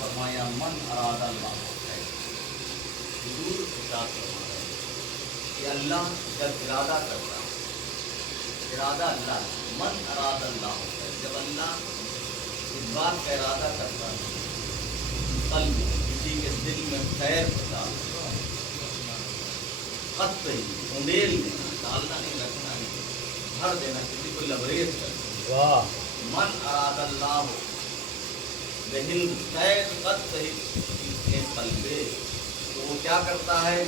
فرمایا من اراد اللہ حضور ارشاد فرمایا کہ اللہ جب ارادہ کرتا ہے، ارادہ اللہ من اراد اللہ ہوتا ہے، جب اللہ اس بات کا ارادہ کرتا ہے قلب کسی کے دل میں خیر ہوتا خط ہی انڈیل دینا، ڈالنا نہیں، رکھنا نہیں، بھر دینا، کسی کو لبریز کرنا، من اراد اللہ ہو لیکن خیر قد قلبے، تو وہ کیا کرتا ہے،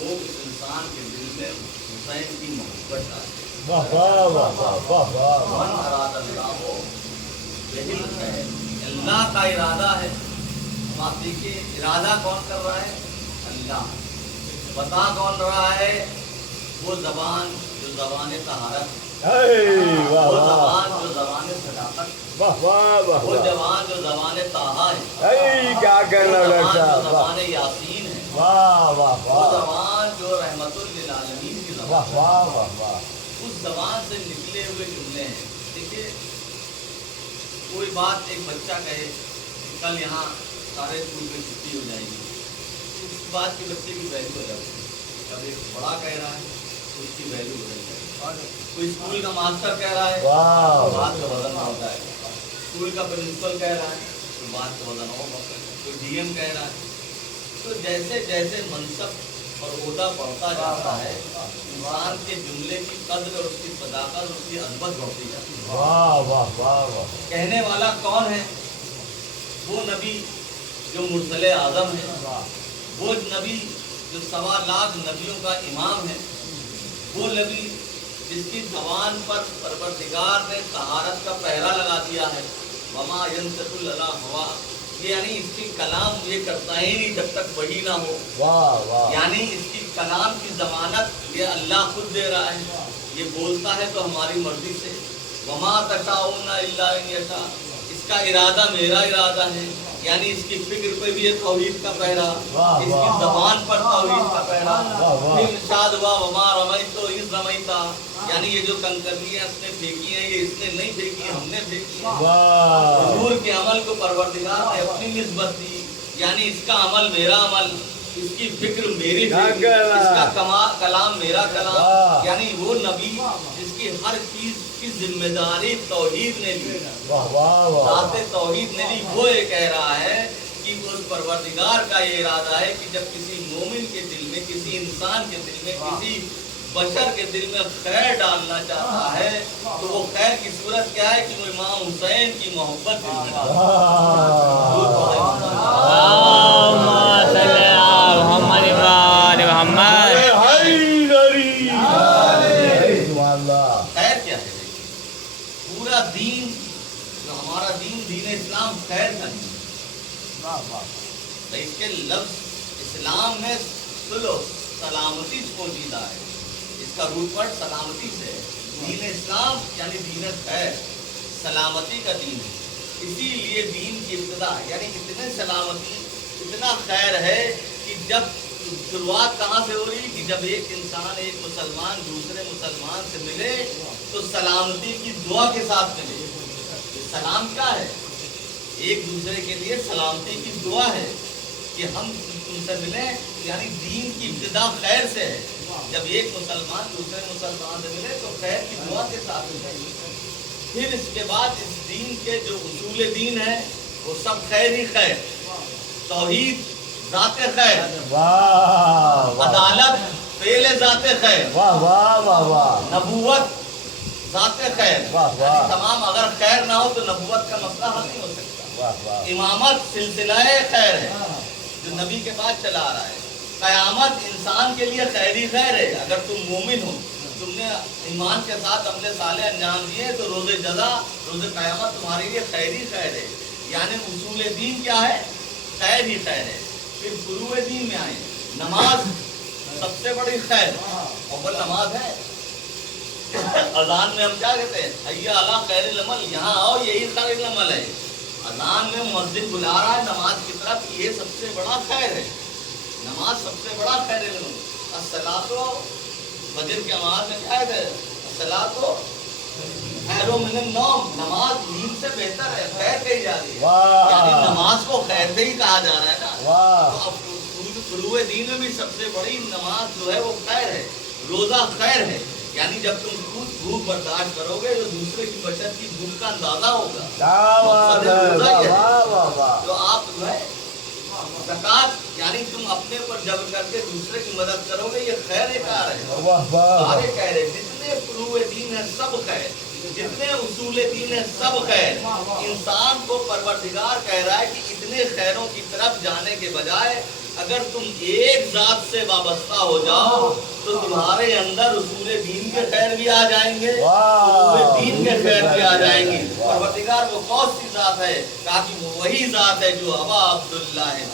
وہ اس انسان کے دل میں حسین کی محبت ڈالتے ہیں۔ من اراد اللہ ہو لیکن خیر، اللہ کا ارادہ ہے۔ آپ دیکھیے ارادہ کون کر رہا ہے، اللہ بتا کون رہا ہے، وہ زبان جو زبان طہارت، وہ زبان جو زبان صداقت، وہ زبان جو زبان طٰہٰ ہے، کیا کہنا وہ زبان جو زبان یاسین ہے، وہ زبان جو رحمت للعالمین کی زبان ہے، اس زبان سے نکلے ہوئے جملے ہیں۔ دیکھیے کوئی بات ایک بچہ کہے کل یہاں سارے اسکول میں چھٹی ہو جائے گی، اس بات کے بچے کی ویلیو ہو جاتی ہے۔ جب ایک بڑا کہہ رہا ہے تو اس کی ویلیو ہو جائے گی۔ کوئی اسکول کا ماسٹر کہہ رہا ہے تو بات کا وزن ہوتا ہے، اسکول کا پرنسپل کہہ رہا ہے تو بات کا وزن اور بڑھتا ہے، کوئی ڈی ایم کہہ رہا ہے۔ تو جیسے جیسے منصب اور عہدہ بڑھتا جاتا ہے، انسان کے جملے کی قدر اور اس کی صداقت اور اس کی عظمت بڑھتی جاتی ہے۔ کہنے والا کون ہے، وہ نبی جو مرسل اعظم ہے، وہ نبی جو 1.25 لاکھ نبیوں کا امام ہے، وہ نبی جس کی زبان پر پروردگار نے طہارت کا پہرا لگا دیا ہے، وما ينطق الا الهوى، یعنی اس کی کلام یہ کرتا ہی نہیں جب تک وحی نہ ہو، یعنی اس کی کلام کی ضمانت یہ اللہ خود دے رہا ہے، یہ بولتا ہے تو ہماری مرضی سے، وما تشاؤون الا ان یشاء، اس کا ارادہ میرا ارادہ ہے، یعنی اس کی فکر پہ بھی یہ توحید کا پہرا، اس کی زبان پر توحید کا پہرا۔ پھر ارشاد ہوا وما رمیت اذ رمیت، یعنی یہ جو کنکریاں اس نے پھینکی ہیں یہ اس نے نہیں پھینکی، ہم نے پھینکی ہیں۔ حضور کے عمل کو پروردگار نے اپنی نسبت دی، یعنی اس کا عمل میرا عمل، اس کی فکر میری فکر، اس کا کلام میرا کلام، یعنی وہ نبی جس کی ہر چیز کی ذمہ داری توحید نے لی، ذات توحید نے لی، وہ یہ کہہ رہا ہے کہ اس پروردگار کا یہ ارادہ ہے کہ جب کسی مومن کے دل میں، کسی انسان کے دل میں، کسی بشر کے دل میں خیر ڈالنا چاہتا ہے تو وہ خیر کی صورت کیا ہے کہ وہ امام حسین کی محبت دل میں ڈالتا ہے۔ خیر کیا ہے، پورا دین جو ہمارا دین اسلام خیر کا دین، اس کے لفظ اسلام میں صلح سلامتی پوشیدہ ہے، اس کا روٹ ورڈ سلامتی سے ہے۔ دین اسلام یعنی دین خیر، سلامتی کا دین ہے، اسی لیے دین کی ابتدا یعنی اتنے سلامتی، اتنا خیر ہے کہ جب شروعات کہاں سے ہو رہی کہ جب ایک انسان، ایک مسلمان دوسرے مسلمان سے ملے تو سلامتی کی دعا کے ساتھ ملے۔ سلام کیا ہے؟ ایک دوسرے کے لیے سلامتی کی دعا ہے کہ ہم تم سے ملیں، یعنی دین کی ابتدا خیر سے ہے. جب ایک مسلمان دوسرے مسلمان سے ملے تو خیر کی دعا کے ساتھ ملے. پھر اس کے بعد اس دین کے جو اصول دین ہیں وہ سب خیر ہی خیر. توحید ذات خیر، عدالت فعل ذات خیر، نبوت ذات خیر. تمام اگر خیر نہ ہو تو نبوت کا مسئلہ حل نہیں ہو سکتا. امامت سلسلہ خیر ہے جو نبی کے بعد چلا آ رہا ہے. قیامت انسان کے لیے خیر ہی خیر ہے. اگر تم مومن ہو، تم نے ایمان کے ساتھ عمل صالح انجام دیے تو روز جزا، روز قیامت تمہارے لیے خیر ہی خیر ہے. یعنی اصول دین کیا ہے؟ خیر ہی خیر ہے. پھر فروع دین میں آئے. نماز سب سے بڑی خیر، اول نماز ہے. اذان میں ہم کیا کہتے ہیں؟ حی علی خیر العمل، یہاں آؤ، یہی خیر العمل ہے. اذان میں مسجد بلا رہا ہے نماز کی طرف، یہ سب سے بڑا خیر ہے. نماز سب سے بڑا خیر العمل. الصلاۃ، فجر کی نماز میں کیا ہے؟ الصلاۃ خیر من النوم، نماز نیند سے بہتر ہے، خیر کہی جا رہی ہے. یعنی نماز کو خیر سے ہی کہا جا رہا ہے نا. تو اب فروع دین میں بھی سب سے بڑی نماز جو ہے وہ خیر ہے. روزہ خیر ہے، یعنی جب تم بھوک برداشت کرو گے تو دوسرے کی بچت کی بھوک کا اندازہ ہوگا. جو آپ جو ہے زکات، یعنی تم اپنے پر جبر کر کے دوسرے کی مدد کرو گے، یہ خیر کار ہے. سارے خیر ہے. جتنے فروع دین ہے سب خیر، جتنے اصول دین ہے سب خیر. انسان کو پروردگار کہہ رہا ہے کہ اتنے خیروں کی طرف جانے کے بجائے اگر تم ایک ذات سے وابستہ ہو جاؤ تو تمہارے اندر اصول دین کے خیر بھی آ جائیں گے، اصول دین کے خیر بھی آ جائیں گے. پروردگار وہ کون سی ذات ہے؟ کہا کہ وہ وہی ذات ہے جو ابا عبداللہ ہے،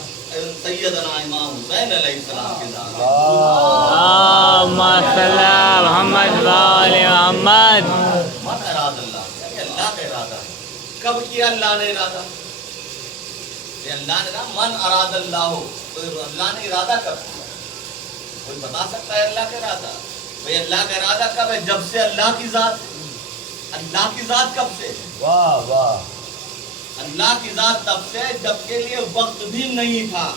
سیدنا امام حسین علیہ السلام کے ذات ہے. اللہم صلی علی محمد و آل محمد. من اراد اللہ، یعنی اللہ کا ارادہ ہے. کب کیا اللہ نے ارادہ؟ اللہ نے کہا من اراد اللہ ہو، تو اللہ نے ارادہ کب کیا؟ کوئی بتا سکتا ہے اللہ کا ارادہ؟ بھئی اللہ کا ارادہ کب ہے؟ جب سے اللہ کی ذات ہے. اللہ کی ذات کب سے؟ واہ واہ. اللہ کی ذات تب سے جب کے لیے وقت بھی نہیں تھا،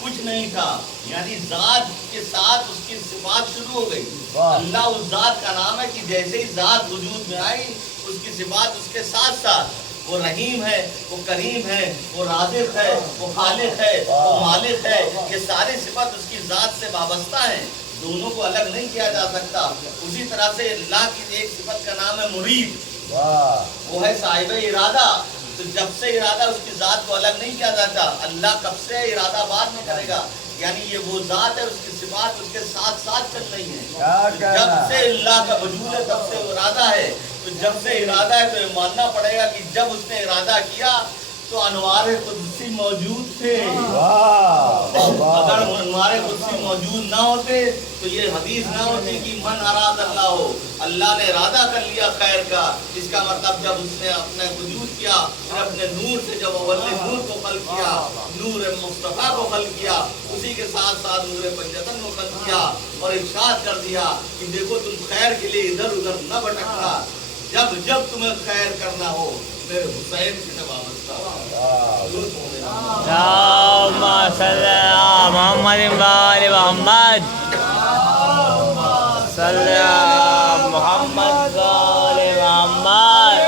کچھ نہیں تھا. یعنی ذات کے ساتھ اس کی صفات شروع ہو گئی. اللہ اس ذات کا نام ہے کہ جیسے ہی ذات وجود میں آئی اس کی صفات اس کے ساتھ ساتھ. وہ رحیم ہے، وہ کریم ہے، وہ رازق ہے، وہ خالق ہے، وہ مالک ہے. یہ ساری صفات اس کی ذات سے وابستہ ہیں، دونوں کو الگ نہیں کیا جا سکتا. اسی طرح سے اللہ کی ایک صفت کا نام ہے مرید، وہ ہے صاحب ارادہ. تو جب سے ارادہ اس کی ذات کو الگ نہیں کیا جاتا. اللہ کب سے ارادہ بعد میں کرے گا، یعنی یہ وہ ذات ہے، اس کی صفات اس کے ساتھ ساتھ چل رہی ہیں. جب سے اللہ کا وجود ہے تب سے ارادہ ہے. تو جب سے ارادہ ہے تو یہ ماننا پڑے گا کہ جب اس نے ارادہ کیا تو انوار قدسی موجود تھے. اگر انوار قدسی موجود نہ ہوتے تو یہ حدیث نہ ہوتی کہ من اراد اللہ ہو، اللہ نے ارادہ کر لیا خیر کا. اس کا مطلب جب اس نے اپنے وجود کیا، پھر اپنے نور سے جب اول نور کو خلق کیا، نور مصطفیٰ کو خلق کیا، اسی کے ساتھ ساتھ نور پنجتن کو خلق کیا اور ارشاد کر دیا کہ دیکھو تم خیر کے لیے ادھر ادھر نہ بھٹکنا، جب جب تمہیں خیر کرنا ہو میرے حسین سے وابستہ ہو. اللہم صلی علی محمد و آل محمد. صلی علی محمد و آل محمد.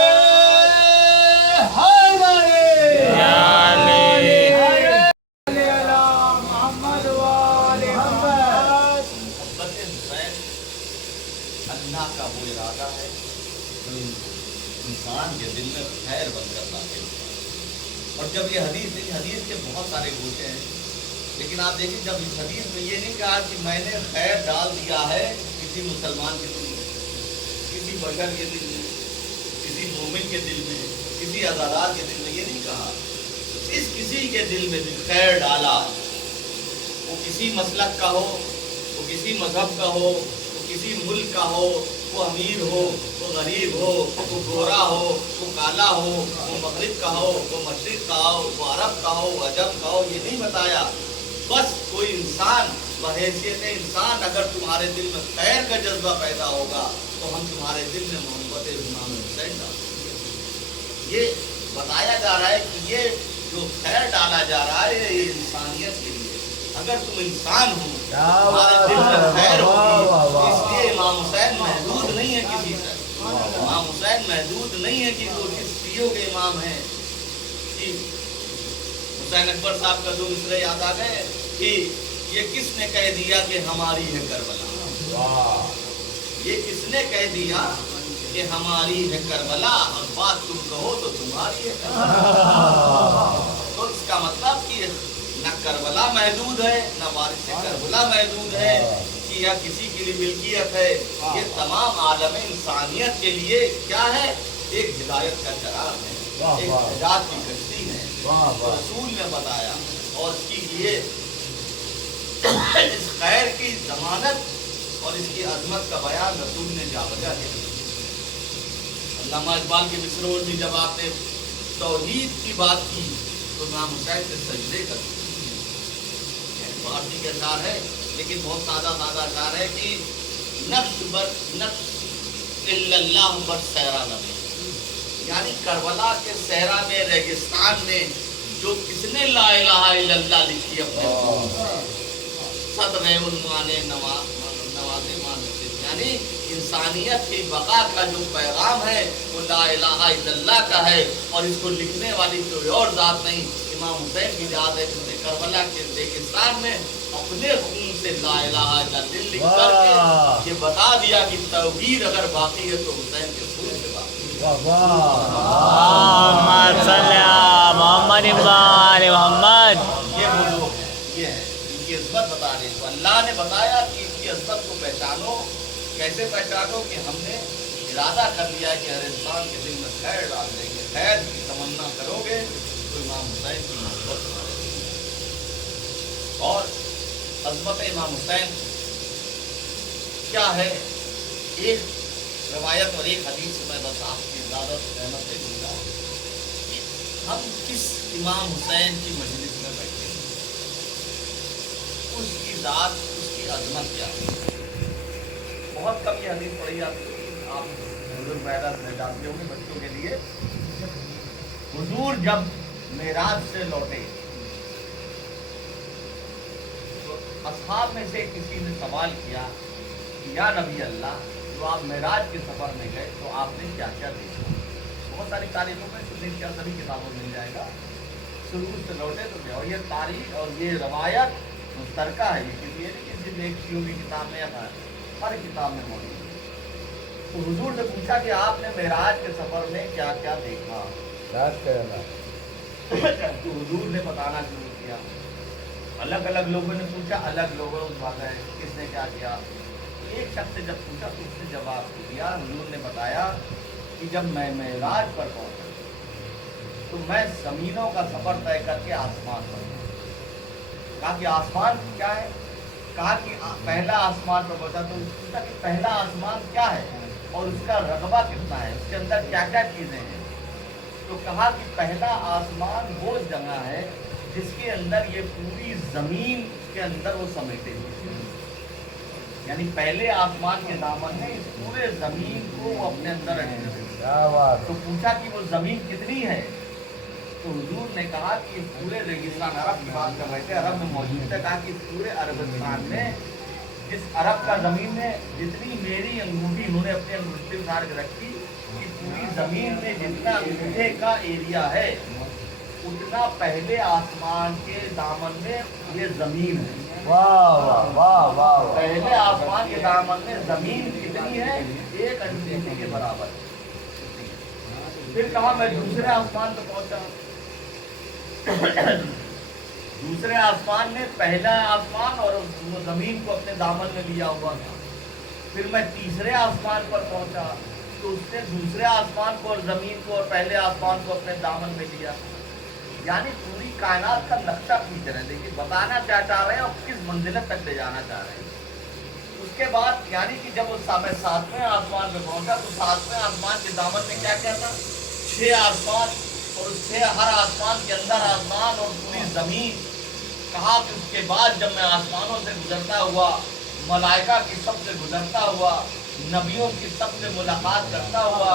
اللہ کا وہ ارادہ ہے جو انسان کے دل میں خیر بن کر داخل ہوتا ہے. اور جب یہ حدیث کے بہت سارے گوشے ہیں، لیکن آپ دیکھیں جب اس حدیث میں یہ نہیں کہا کہ میں نے خیر ڈال دیا ہے کسی مسلمان کے دل میں، کسی بشر کے دل میں، کسی مومن کے دل میں، کسی عزادار کے دل میں، یہ نہیں کہا. اس کسی کے دل میں بھی خیر ڈالا، وہ کسی مسلک کا ہو، وہ کسی مذہب کا ہو، وہ کسی ملک کا ہو، وہ امیر ہو، وہ غریب ہو، وہ گورا ہو، وہ کالا ہو، وہ مغرب کا ہو، وہ مشرق کا ہو، وہ عرب کا ہو، عجم کا ہو. یہ نہیں بتایا. بس کوئی انسان بحیثیت انسان اگر تمہارے دل میں خیر کا جذبہ پیدا ہوگا تو ہم تمہارے دل میں محبت امام حسین ڈالیں گے. یہ بتایا جا رہا ہے کہ یہ جو خیر ڈالا جا رہا ہے یہ انسانیت کے لیے. اگر تم انسان ہو تمہارے دل میں خیر ہوگی. اس لیے امام حسین محدود نہیں ہے کسی سے. امام حسین محدود نہیں ہے کہ وہ کس شیعوں کے امام ہیں. حسین اکبر صاحب کا جو مصرع یاد آ گئے کہ یہ کس نے کہہ دیا کہ ہماری ہے کربلا. یہ کس نے کہہ دیا کہ ہماری ہے کربلا اور بات تم کہو تو تمہاری ہے کربلا. تو اس کا مطلب کہ نہ کربلا محدود ہے نہ وارث کربلا محدود ہے کہ یا کسی کے لیے ملکیت ہے. یہ تمام عالم انسانیت کے لیے کیا ہے؟ ایک ہدایت کا چراغ ہے, ایک نجات کی کشتی ہے. رسول نے بتایا اور اس کی یہ اس خیر کی ضمانت اور اس کی عظمت کا بیان رسول نے جا بجا کیا. علامہ اقبال کے مصرعوں میں جب آپ نے توحید کی بات کی تو امام حسین سے سجدے کر فارسی کے اشعار ہے لیکن بہت سادہ سادہ اشعار ہے کہ نقش بر نقش الا اللہ بر صحرا نبی, یعنی کربلا کے صحرا میں ریگستان میں جو کس نے لا الہ الا اللہ لکھی اپنے صدر عنوان نواز مان, یعنی انسانیت کی بقا کا جو پیغام ہے وہ لا الہ الا اللہ کا ہے. اور اس کو لکھنے والی کوئی اور ذات نہیں, امام حسین کی ذات ہے جس نے کربلا کے ریگستان میں اپنے خون سے لا الہ الا اللہ لکھ کر کے یہ بتا دیا کہ توحید اگر باقی ہے تو حسین کے خون سے باقی ہے. اللہم صلی علی محمد و آل محمد. یہ وہ لوگ ہیں, یہ ہے ان کی عظمت بتا رہے. تو اللہ نے بتایا کہ ان کی عظمت کو پہچانو. کیسے پہچانو کہ ہم نے ارادہ کر لیا ہے کہ ہر انسان کے دل میں خیر ڈال دیں گے. خیر کی تمنا کرو گے تو امام حسین کی محبت تمہارے دل میں. اور عظمت امام حسین کیا ہے؟ ایک روایت اور ایک حدیث میں بس آپ کی اجازت رحمت سے دوں گا. ہم کس امام حسین کی مجلس میں بیٹھے ہیں, اس کی ذات, اس کی عظمت کیا ہے. بہت کم یہ حدیث پڑھی جاتی ہے, آپ بزرگ پیدا جانتے ہوں گے بچوں کے لیے. حضور جب معراج سے لوٹے تو اصحاب میں سے کسی نے سوال کیا کہ یا نبی اللہ, جو آپ معراج کے سفر میں گئے تو آپ نے کیا کیا دیکھا. بہت ساری تاریخوں میں سنت کیا سبھی کتابوں میں مل جائے گا. شروع سے لوٹے تو اور یہ تاریخ اور یہ روایت مشترکہ ہے, یہ کسی نہیں کہ صرف ایک شیعوں کی کتاب میں یا ہر کتاب میں موجود ہے. تو حضور نے پوچھا کہ آپ نے معراج کے سفر میں کیا کیا دیکھا. تو حضور نے بتانا شروع کیا. الگ الگ لوگوں نے پوچھا, الگ لوگوں نے کس نے کیا کیا. ایک شخص سے جب پوچھا تو اس نے جواب دیا. حضور نے بتایا کہ جب میں معراج پر پہنچا تو میں زمینوں کا سفر طے کر کے آسمان پر پہنچا. کہا کہ آسمان کیا ہے؟ کہا کہ پہلا آسمان پر پہنچا تو پوچھا کہ پہلا آسمان کیا ہے اور اس کا رقبہ کتنا ہے, اس کے اندر کیا کیا چیزیں ہیں. تو کہا کہ پہلا آسمان وہ جگہ ہے جس کے اندر یہ پوری زمین کے اندر وہ سمیٹے ہوئے, یعنی پہلے آسمان کے دامن میں اس پورے زمین کو وہ اپنے اندر رکھے ہوئے. تو پوچھا کہ وہ زمین کتنی ہے. تو حضور نے کہا کہ پورے ریگستان, عرب کی بات کر رہے تھے, عرب میں موجود ہے. کہا کہ پورے عربستان میں جس عرب کا زمین میں جتنی میری انگوٹھی انہوں نے اپنے انگوٹھی اتار کے رکھی, کہ پوری زمین میں جتنا انگوٹھے کا ایریا ہے اتنا پہلے آسمان کے دامن میں یہ زمین ہے. پہلے آسمان کے دامن میں زمین کتنی ہے؟ ایک انگوٹھی کے برابر. پھر کہا میں دوسرے آسمان پہ پہنچا. دوسرے آسمان میں پہلا آسمان اور وہ زمین کو اپنے دامن میں لیا ہوا تھا. پھر میں تیسرے آسمان پر پہنچا تو اس نے دوسرے آسمان کو اور زمین کو اور پہلے آسمان کو اپنے دامن میں لیا. یعنی پوری کائنات کا نقشہ کھینچ رہے ہیں. دیکھیے بتانا کیا چاہ رہے ہیں اور کس منزل تک لے جانا چاہ رہے ہیں. اس کے بعد یعنی کہ جب میں 7ویں آسمان پہ پہنچا تو 7ویں آسمان کے دامن میں کیا کیا تھا؟ 6 آسمان, اور اس سے ہر آسمان کے اندر آسمان اور پوری زمین. کہا کہ اس کے بعد جب میں آسمانوں سے گزرتا ہوا, ملائکہ کی سب سے گزرتا ہوا, نبیوں کی سب سے ملاقات کرتا ہوا,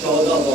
1400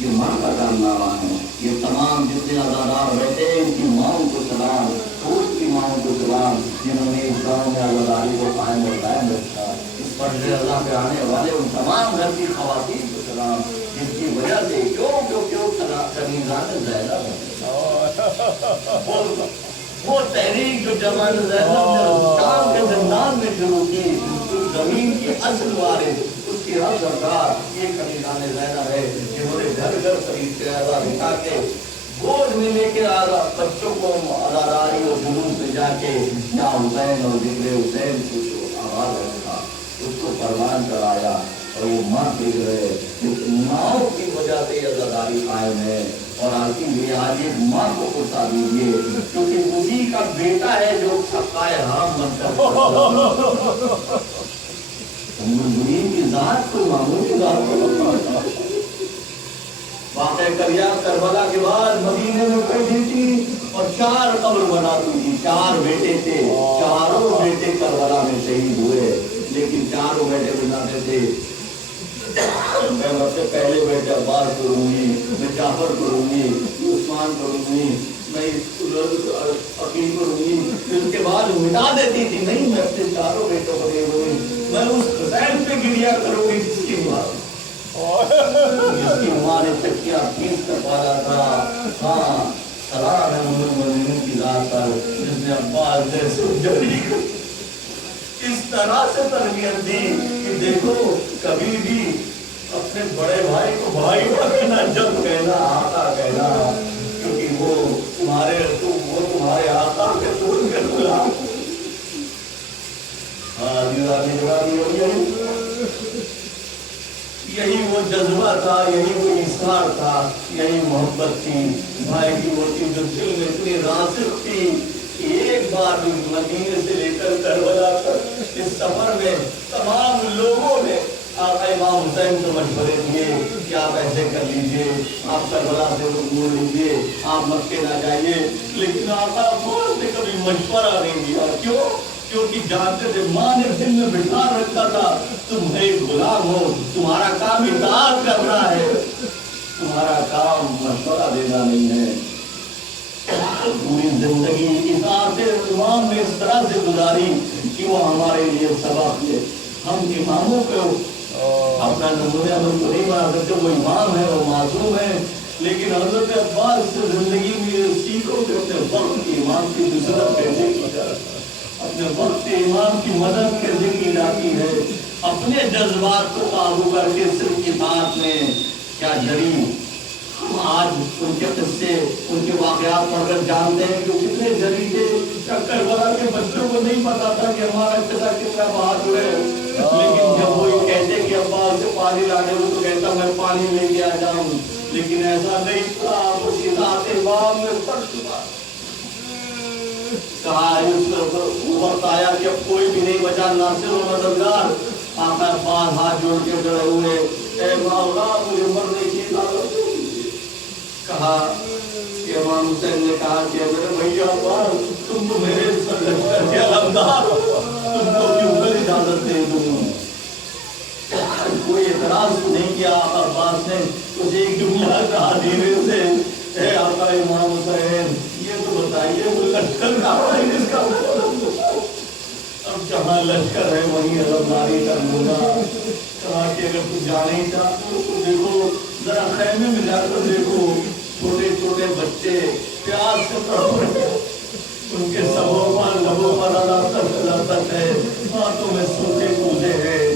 یہ ماں کا کارنامہ ہے. یہ تمام جتنے عزادار بیٹھے ان کی ماؤں کو سلام, دوست کی ماؤں کو سلام, جنہوں نے اس گاؤں میں عزاداری کو قائم اور قائم رکھا. اس پردے رضا پہ آنے والے ان تمام گھر کی خواتین کو سلام, جس کی وجہ سے کیوں کنیزان زیادہ وہ تحریک جو جوان زینب نے شام کے زندان میں شروع کی, اس زمین کی اصل وارث, اس کی ہر سردار یہ کنیزان زینب ہے, جنہوں نے گھر گھر خرید کے آزاد دکھا کے گود میں لے کے بچوں کو عزاداری اور جلوس میں جا کے یا حسین اور ذکر حسین کو جو آواز رکھا اس کو پروان کرایا. اور وہ ماں کے گئے, ماؤں کی وجہ سے یہ عزاداری قائم ہے. اور آپ کی آج ایک ماں کو کرتا دیجیے کیونکہ اسی کا بیٹا ہے جو سقائے حرام بنتا کی ذات کو معمولی ذات واقع کریا کربلا کے بعد مدینے میں بیٹھی تھی اور 4 قبر بناتی تھی. 4 بیٹے تھے, چاروں بیٹے کربلا میں شہید ہوئے, لیکن چاروں بیٹے بناتے تھے میں سب سے پہلے بیٹے عباس کروں گی, میں جعفر کروں گی, عثمان کروں گی, میں عقیل کروں گی. اس کے بعد مٹا دیتی تھی, نہیں میں اپنے چاروں بیٹوں کو دے دوں گی, میں اس حسین پہ گریا کروں گی جس کی ماں نے تکیا کھینچ کر پالا تھا. ہاں سلام ہے مومنین کی ذات پر جس نے عباس جیسے جری اس طرح سے تربیت دی کہ دیکھو کبھی بھی اپنے بڑے بھائی کو بھائی کا کہنا, جب کہنا آقا کہنا, کیونکہ وہ تمہارے آقا کے دور کے دلا. یہی وہ جذبہ تھا, یہی وہ اصرار تھا, یہی محبت تھی بھائی کی وہ تھی جو دل میں اتنی راسخ تھی کہ ایک بار مدینے سے لے کر کربلا تک اس سفر میں تمام لوگوں نے آقا امام حسین کو مشورے دیے کہ آپ ایسے کر لیجئے, آپ کربلا سے موڑ لیجئے, آپ مکے نہ جائیے, لیکن آقا عباس نے کبھی مشورہ نہیں دیا. کیوں؟ کیونکہ جانتے تھے ماں نے دل میں بٹھا رکھا تھا تم ایک غلام ہو, تمہارا کام اطاعت کرنا ہے, تمہارا کام مشورہ دینا نہیں ہے. پوری زندگی اطاعت امام نے اس طرح سے گزاری کہ وہ ہمارے لیے سبق ہے. ہم اماموں کو اپنا نمونہ ہم کو نہیں بنا سکتے, وہ امام ہے, وہ معصوم ہے, لیکن حضرت عباس سے زندگی میں سیکھو کہ اپنے وقت کی امام کی نصرت کیسے کی جائے, اپنے وقت امام کی مدد کیسے کی جاتی ہے, اپنے جذبات کو قابو کر کے صرف اطاعت میں کیا جری. ہم آج ان کے قصے, ان کے واقعات پڑھ کر جانتے ہیں کہ کتنے جری تھے. کربلا کے بچوں کو نہیں پتا تھا کہ ہمارا پتا کتنا بہادر ہے, لیکن جب وہ کہتے کہ عباس سے پانی لانے وہ تو کہتا میں پانی لے کے آ جاؤں, لیکن ایسا نہیں تھا. وہ ذات امام میں پڑ چکا, کہا اس وقت آیا کہ اب کوئی بھی نہیں بچا, ناصر و مددگار. آقا عباس ہاتھ جوڑ کے ڈرے ہوئے, اے مولا مجھے مرنے کی اجازت دو. کہا کہ امام حسین نے کہا کہ میرے بھیا عباس تم تو میرے سر لشکر کے علمدار ہو, تم کو کیوں کر اجازت دے دوں. کوئی اعتراض نہیں کیا. آقا عباس نے کچھ ایک جملہ کہا دھیرے سے, اے آقا امام حسین یہ تو بتائیے وہ لشکر کہاں ہے جس کا اب جہاں لشکر ہے وہیں علمداری کر لوں گا. کہا کہ اگر تو جانے ہی چاہتے تو دیکھو ذرا خیمے میں جا کر دیکھو, چھوٹے چھوٹے بچے پیاس سے تڑپ رہے ہیں, ان کے سبوں پر لبوں پر لذت ہے, ہاتھوں میں سوکھے کوزے ہیں.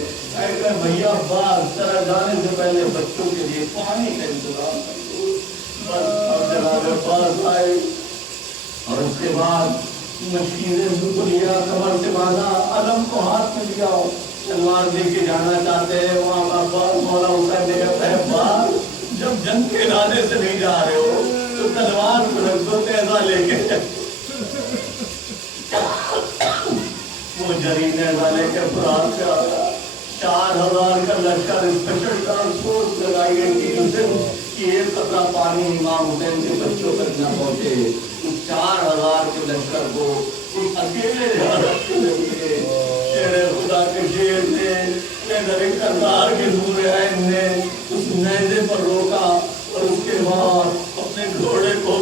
بھیا عباس ذرا جانے سے پہلے بچوں کے لیے پانی کا انتظام کرو. بس اب جناب عباس آئے اور اس کے بعد مشکلیں کو لیا, کمر سے باندھا, علم کو ہاتھ میں لیا, تلوار لے کے جانا چاہتے ہیں. وہاں عباس مولا حسین نے کہتا ہے عباس جب جنگ کے ارادے سے نہیں جا رہے ہو تو تلوار کو رکھ دو, نیزہ لے کے. وہ جری نیزہ لے کے فرات سے آیا. 4000 کا لشکر اسپیشل ٹرانسپورٹ لگائی گئی تھی اسے کہ ایک قطرہ پانی امام حسین کے بچوں تک نہ پہنچے. اس 4000 کے لشکر کو اس اکیلے حالت کے لیے شیر خدا کے شیر نے, کردار کے نور عین نے اس نیزے پر روکا, اور اس کے بعد اپنے گھوڑے کو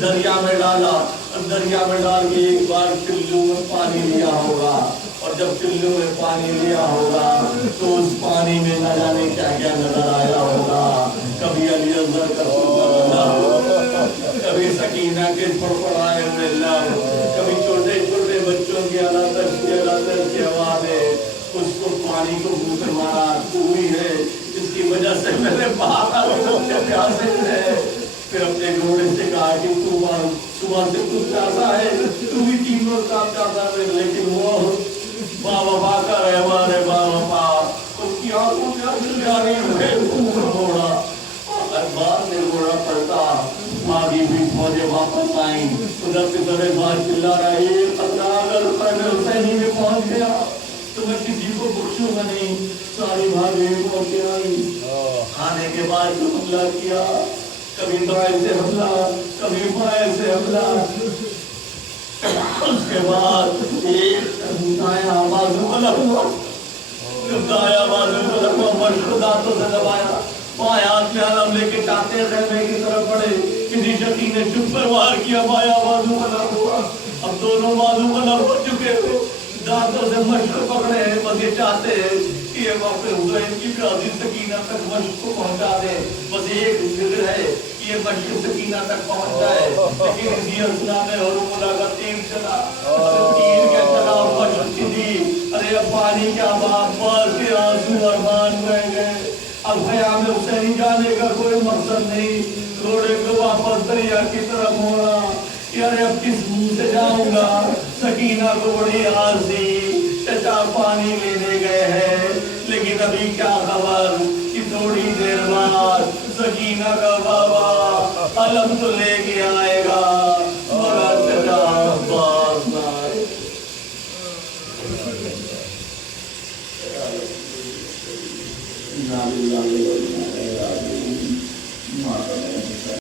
دریا میں ڈالا اور دریا میں ڈال کے ایک بار ٹلو میں پانی لیا ہوگا اور جب ٹلو میں پانی لیا ہوگا تو اس پانی میں نہ جانے کیا کیا نظر آیا ہوگا. کبھی علی اصغر کا کبھی سکینہ کے پڑپڑائے ہوئے لب, کبھی چھوٹے چھوٹے بچوں کی اللہ کی آوازیں. اس کو پانی کو منہ پہ مارا ہوئی ہے جس کی وجہ سے میرے باپ پیاسے ہے. پھر اپنے گھوڑے سے کہا کہ صبح سے تو پیاسا ہے, تو بھی 3 روز کا پیاسا ہے. لیکن وہ بابا کا رہوان ہے, بابا اس کی آنکھوں میں آنسو جاری ہوئے گھوڑا. ہر بار میں گھوڑا پڑتا آگے بھی فوجیں واپس آئیں. ادھر سے بڑے بات چلا رہا ہے, اگر میں حسینی میں پہنچ گیا تو میں کسی کو بخشوں گا نہیں. ساری بھاگیں پہنچ کے آئی. آنے کے بعد جو حملہ کیا, کبھی دائیں سے حملہ, کبھی بائیں سے حملہ. اس کے بعد ایک دائیں بازو کو لگوا, جب دائیں بازو کو لگوا مشکل دانتوں سے دبایا. بائیں ہاتھ میں علم لے کے چاہتے خیمے کی طرف پڑے, کسی شکی نے چپ پر وار کیا, بائیں بازو کو لگوا. اب دونوں بازو کو لگ ہو چکے تھے, دانتوں سے مشق پکڑے ہیں. بس یہ چاہتے ہیں کہ یہ وقت حسین کی پیاسی سکینہ تک مشق کو پہنچا دے. بس ایک فکر ہے کہ یہ مشق سکینہ تک پہنچ جائے. لیکن اسی اسنا میں حرملہ کا تیر چلا, تیر کے چلا مشق کی دی. ارے اب پانی کا باپ باز کے آنسو ارمان رہ گئے. اب خیام حسینی جانے کا کوئی مقصد نہیں. گھوڑے کو واپس دریا کی طرف موڑا. یار اب کس منہ سے جاؤں گا. سکینہ کو بڑی آس دی, چچا پانی لینے گئے ہیں, لیکن ابھی کیا خبر کہ تھوڑی دیر بعد سکینہ کا بابا علم تو لے کے آئے